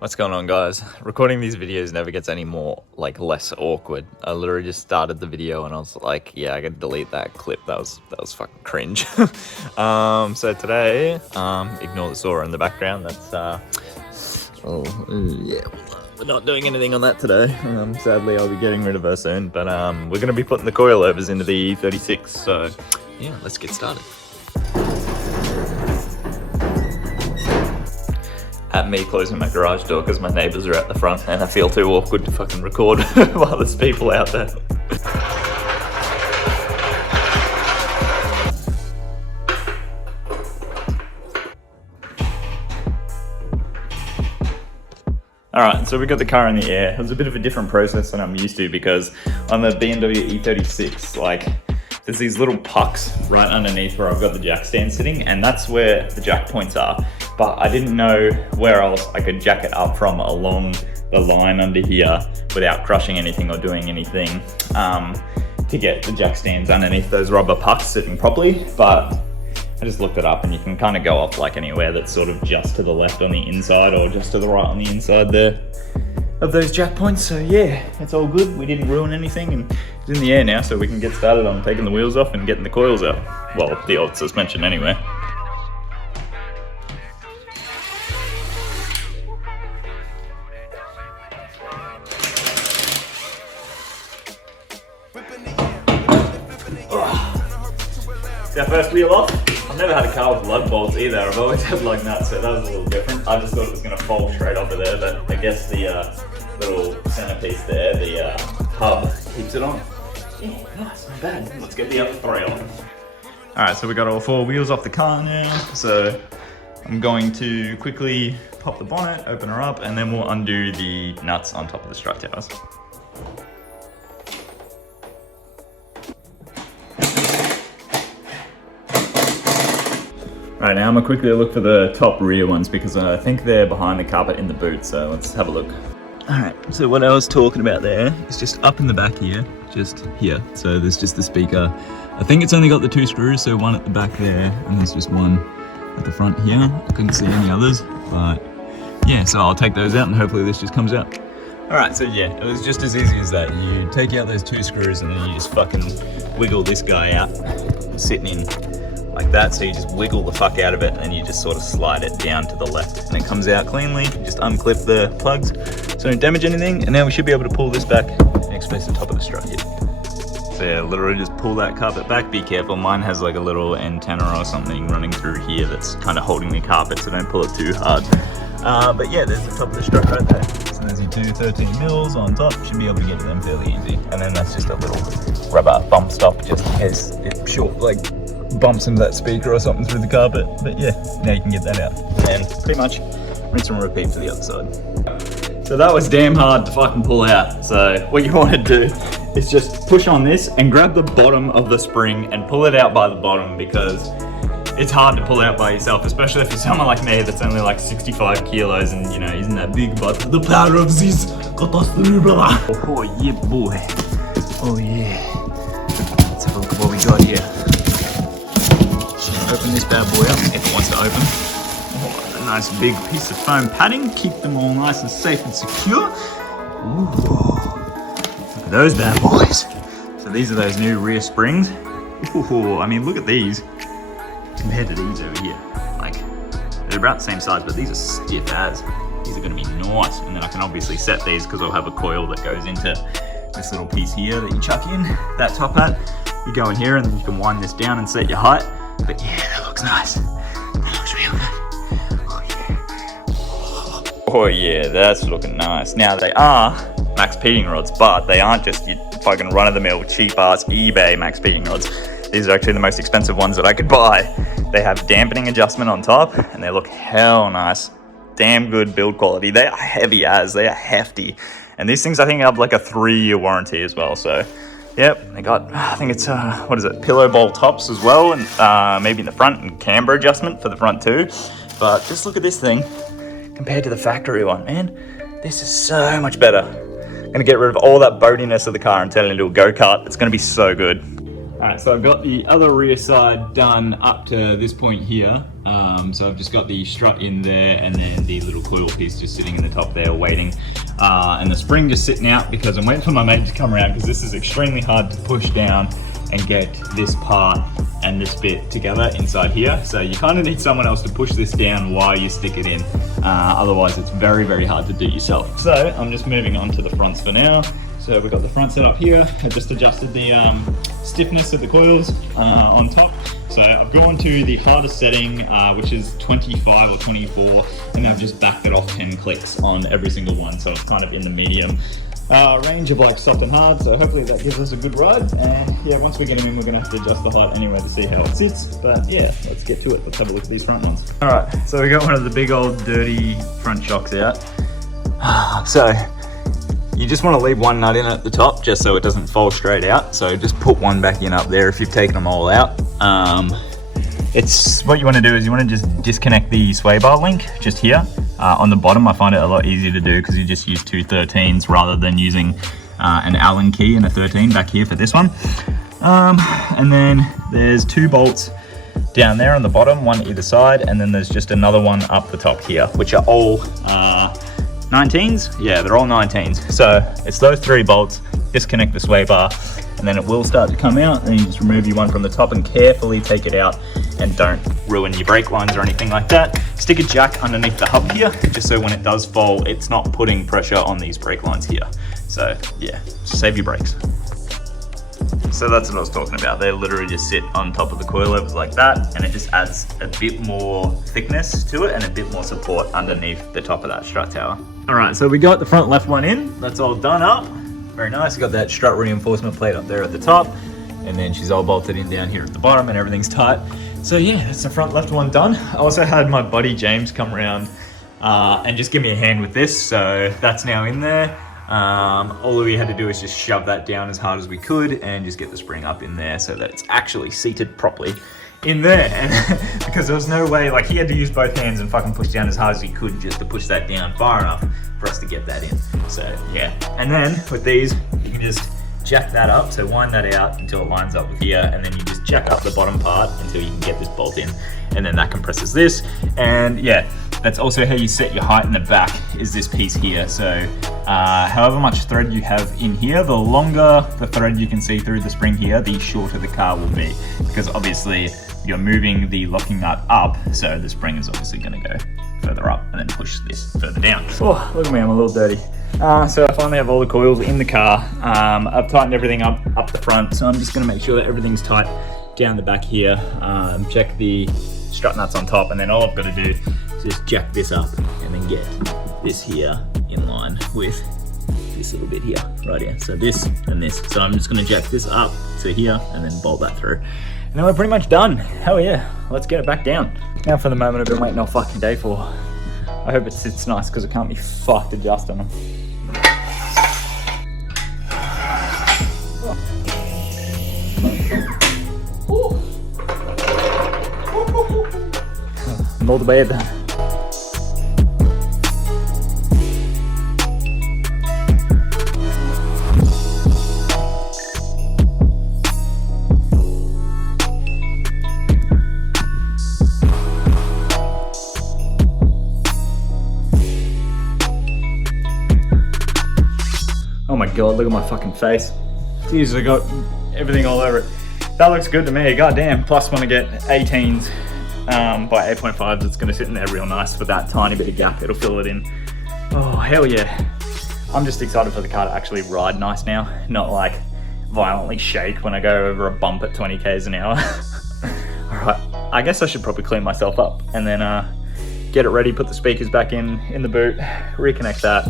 What's going on, guys? Recording these videos never gets any more less awkward. I literally just started the video and I was like, yeah, I gotta delete that clip. That was fucking cringe. So today, ignore the saw in the background. That's we're not doing anything on that today. Sadly, I'll be getting rid of her soon, but we're gonna be putting the coilovers into the E36. So yeah, let's get started. At me closing my garage door because my neighbours are at the front and I feel too awkward to fucking record while there's people out there. Alright, so we got the car in the air. It was a bit of a different process than I'm used to because on the BMW E36, there's these little pucks right underneath where I've got the jack stand sitting, and that's where the jack points are. But I didn't know where else I could jack it up from along the line under here without crushing anything or doing anything to get the jack stands underneath those rubber pucks sitting properly. But I just looked it up and you can kind of go off anywhere that's sort of just to the left on the inside or just to the right on the inside there of those jack points. So yeah, it's all good. We didn't ruin anything and it's in the air now, so we can get started on taking the wheels off and getting the coils out. Well, the old suspension anyway. Our first wheel off. I've never had a car with lug bolts either. I've always had lug nuts, so that was a little different. I just thought it was going to fall straight off of there, but I guess the little centerpiece there, the hub, keeps it on. Yeah, nice, not bad. Let's get the other three on. Alright, so we got all four wheels off the car now, so I'm going to quickly pop the bonnet, open her up, and then we'll undo the nuts on top of the strut towers. Right, now I'm gonna quickly look for the top rear ones because I think they're behind the carpet in the boot, so let's have a look. Alright, so what I was talking about there is just up in the back here, just here. So there's just the speaker. I think it's only got the two screws, so one at the back there, and there's just one at the front here. I couldn't see any others, but yeah, so I'll take those out and hopefully this just comes out. Alright, so yeah, it was just as easy as that. You take out those two screws and then you just fucking wiggle this guy out, sitting in like that, so you just wiggle the fuck out of it and you just sort of slide it down to the left and it comes out cleanly. Just unclip the plugs so don't damage anything, and now we should be able to pull this back and expose the top of the strut here. So yeah, literally just pull that carpet back. Be careful, mine has like a little antenna or something running through here that's kind of holding the carpet, so don't pull it too hard. But yeah, there's the top of the strut right there. So there's your two 13 mils on top, should be able to get to them fairly easy. And then that's just a little rubber bump stop just in case it bumps into that speaker or something through the carpet. But yeah, now you can get that out and pretty much rinse and repeat for the other side. So that was damn hard to fucking pull out. So what you want to do is just push on this and grab the bottom of the spring and pull it out by the bottom, because it's hard to pull out by yourself, especially if you're someone like me that's only like 65 kilos and you know, isn't that big, but the power of this got us through, brother. Oh yeah, boy. Oh yeah. Let's have a look at what we got here. Open this bad boy up if it wants to open. Oh, a nice big piece of foam padding, keep them all nice and safe and secure. Ooh, look at those bad boys. So these are those new rear springs. Ooh, I mean, look at these compared to these over here. Like, they're about the same size, but these are stiff as. These are going to be nice. And then I can obviously set these because I'll have a coil that goes into this little piece here that you chuck in. That top hat, you go in here and then you can wind this down and set your height. But yeah, that looks nice. That looks real good. Oh yeah, that's looking nice. Now they are max peating rods, but they aren't just your fucking run-of-the-mill cheap-ass eBay max peating rods. These are actually the most expensive ones that I could buy. They have dampening adjustment on top, and they look hell nice. Damn good build quality. They are heavy as, they are hefty. And these things I think have like a 3-year warranty as well, so. Yep, they got, I think it's, what is it, pillow bowl tops as well, and maybe in the front, and camber adjustment for the front too. But just look at this thing compared to the factory one, man. This is so much better. I'm gonna get rid of all that boatiness of the car and turn it into a go-kart. It's gonna be so good. Alright, so I've got the other rear side done up to this point here. So I've just got the strut in there and then the little coil piece just sitting in the top there waiting. And the spring just sitting out because I'm waiting for my mate to come around because this is extremely hard to push down and get this part and this bit together inside here. So you kind of need someone else to push this down while you stick it in. Otherwise it's very, very hard to do yourself. So I'm just moving on to the fronts for now. So we've got the front set up here. I just adjusted the stiffness of the coils on top. So I've gone to the hardest setting, which is 25 or 24, and I've just backed it off 10 clicks on every single one. So it's kind of in the medium range of like soft and hard. So hopefully that gives us a good ride. And yeah, once we get them in, we're gonna have to adjust the height anyway to see how it sits. But yeah, let's get to it. Let's have a look at these front ones. All right, so we got one of the big old dirty front shocks out. So you just want to leave one nut in at the top just so it doesn't fall straight out. So just put one back in up there if you've taken them all out. It's what you want to do is you want to just disconnect the sway bar link just here. On the bottom, I find it a lot easier to do because you just use two 13s rather than using an Allen key and a 13 back here for this one. And then there's two bolts down there on the bottom, one either side, and then there's just another one up the top here, which are all 19s. Yeah, they're all 19s. So it's those three bolts, disconnect the sway bar, and then it will start to come out, and you just remove your one from the top and carefully take it out and don't ruin your brake lines or anything like that. Stick a jack underneath the hub here, just so when it does fall, it's not putting pressure on these brake lines here. So yeah, save your brakes. So that's what I was talking about. They literally just sit on top of the coilovers like that, and it just adds a bit more thickness to it and a bit more support underneath the top of that strut tower. All right, so we got the front left one in. That's all done up. Very nice. Got that strut reinforcement plate up there at the top, and then she's all bolted in down here at the bottom, and everything's tight. So yeah, that's the front left one done. I also had my buddy James come around and just give me a hand with this. So that's now in there. All we had to do is just shove that down as hard as we could and just get the spring up in there so that it's actually seated properly in there. And because there was no way, like, he had to use both hands and fucking push down as hard as he could just to push that down far enough for us to get that in. So yeah, and then with these you can just jack that up, so wind that out until it lines up with here, and then you just jack up the bottom part until you can get this bolt in, and then that compresses this. And yeah, that's also how you set your height in the back, is this piece here. So however much thread you have in here, the longer the thread you can see through the spring here, the shorter the car will be, because obviously you're moving the locking nut up, so the spring is obviously going to go further up and then push this further down. Oh, look at me, I'm a little dirty. So I finally have all the coils in the car. I've tightened everything up the front, so I'm just going to make sure that everything's tight down the back here. Check the strut nuts on top, and then all I've got to do is just jack this up and then get this here in line with this little bit here, right here. So this and this. So I'm just going to jack this up to here and then bolt that through. And then we're pretty much done. Hell yeah, let's get it back down. Now for the moment I've been waiting all fucking day for. I hope it sits nice because I can't be fucked adjusting them. I'm all the way done. Oh my god, look at my fucking face. Jesus, I got everything all over it. That looks good to me, goddamn. Plus when I get 18s by 8.5s, it's gonna sit in there real nice with that tiny bit of gap. It'll fill it in. Oh, hell yeah. I'm just excited for the car to actually ride nice now, not like violently shake when I go over a bump at 20 k's an hour. All right, I guess I should probably clean myself up and then get it ready, put the speakers back in the boot, reconnect that,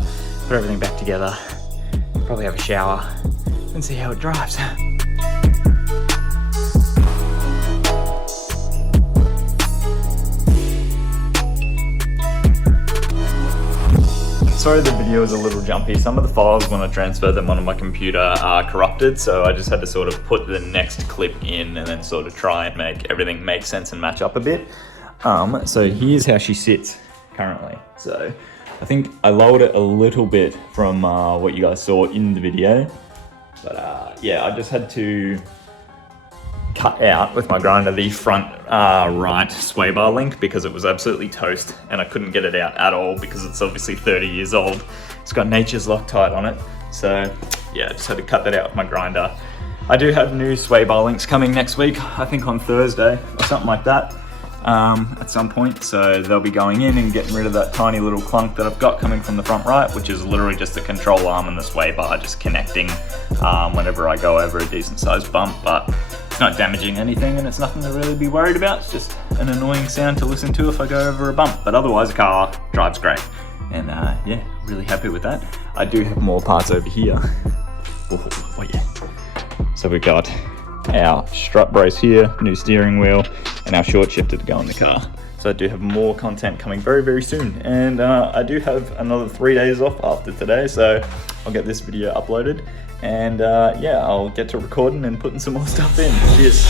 put everything back together, probably have a shower and see how it drives. Sorry the video is a little jumpy. Some of the files when I transfer them onto my computer are corrupted, so I just had to sort of put the next clip in and then sort of try and make everything make sense and match up a bit. So here's how she sits currently. So I think I lowered it a little bit from what you guys saw in the video, but yeah, I just had to cut out with my grinder the front right sway bar link because it was absolutely toast and I couldn't get it out at all because it's obviously 30 years old. It's got Nature's Loctite on it. So yeah, I just had to cut that out with my grinder. I do have new sway bar links coming next week, I think on Thursday or something like that. At some point, so they'll be going in and getting rid of that tiny little clunk that I've got coming from the front right, which is literally just the control arm and the sway bar just connecting whenever I go over a decent sized bump, but it's not damaging anything and it's nothing to really be worried about. It's just an annoying sound to listen to if I go over a bump, but otherwise the car drives great, and yeah, really happy with that. I do have more parts over here. Oh yeah. So we got our strut brace here, new steering wheel, and our short shifter to go in the car. So I do have more content coming very, very soon. And I do have another 3 days off after today, so I'll get this video uploaded. And yeah, I'll get to recording and putting some more stuff in. Cheers.